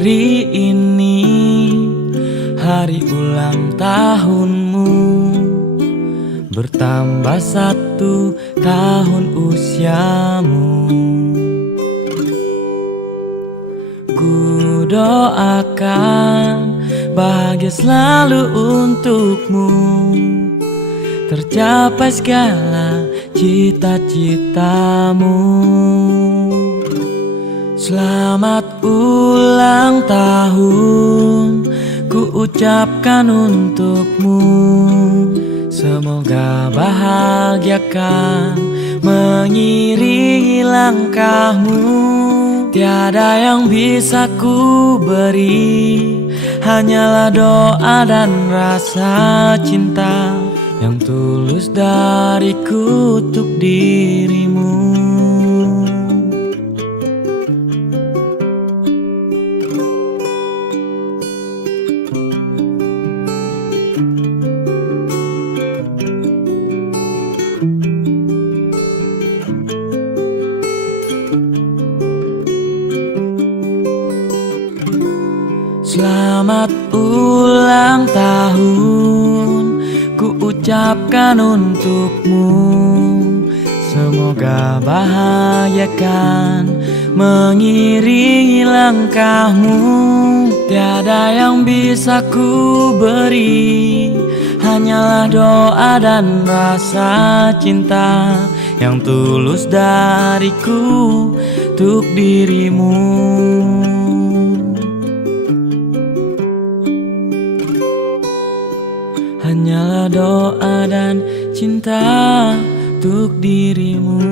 Hari ini hari ulang tahunmu, bertambah 1 tahun usiamu. Ku doakan bahagia selalu untukmu, tercapai segala cita-citamu. Selamat ulang tahun ku ucapkan untukmu, semoga bahagiakan mengiringi langkahmu. Tiada yang bisa ku beri, hanyalah doa dan rasa cinta yang tulus dariku untuk dirimu. Selamat ulang tahun ku ucapkan untukmu, semoga bahagiakan mengiringi langkahmu. Tiada yang bisa ku beri, hanyalah doa dan rasa cinta yang tulus dariku untuk dirimu. Hanyalah doa dan cinta untuk dirimu.